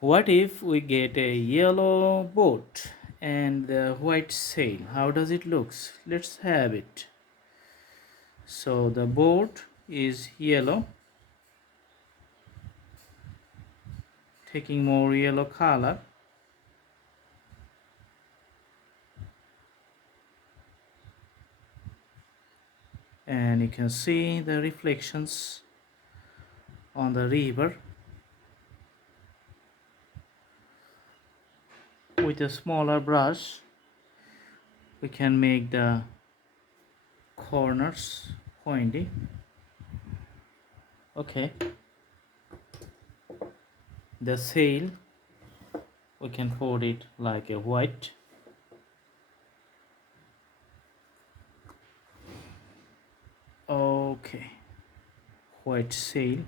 What if we get a yellow boat and the white sail? How does it looks? Let's have it. So the boat is yellow, taking more yellow color, and you can see the reflections on the river. With a smaller brush we can make the corners pointy. Okay, the sail we can fold it like a white. Okay, white sail.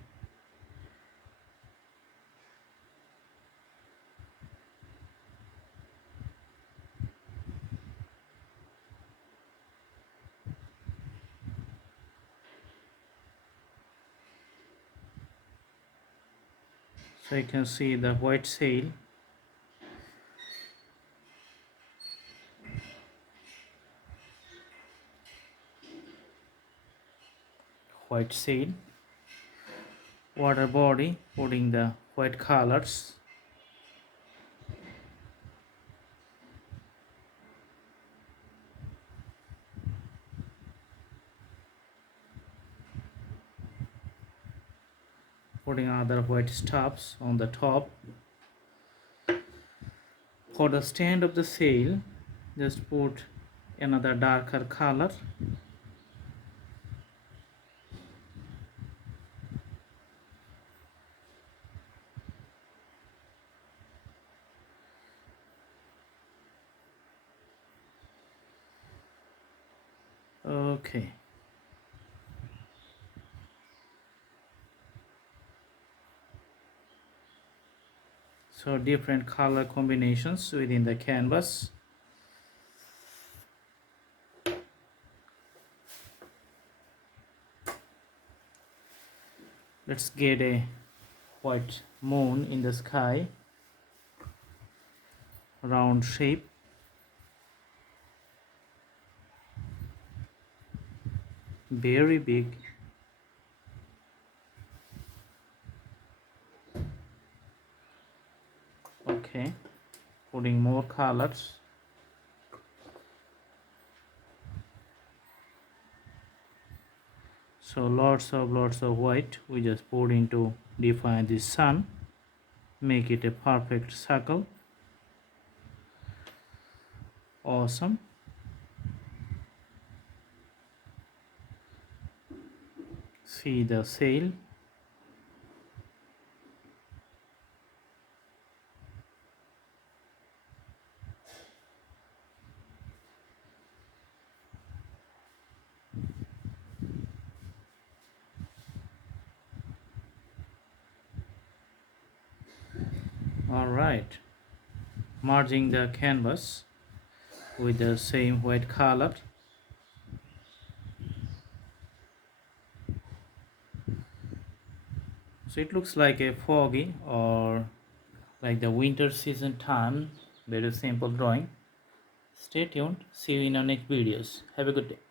So you can see the white sail. White sail, water body, putting the white colors. Putting other white stuffs on the top. For the stand of the sail, just put another darker color. Okay, so different color combinations within the canvas. Let's get a white moon in the sky, round shape. Very big. Okay, putting more colors. So lots of white we just poured into define the sun, make it a perfect circle. Awesome. See the sail. All right, merging the canvas with the same white color. So it looks like a foggy or like the winter season time. Very simple drawing. Stay tuned. See you in our next videos. Have a good day.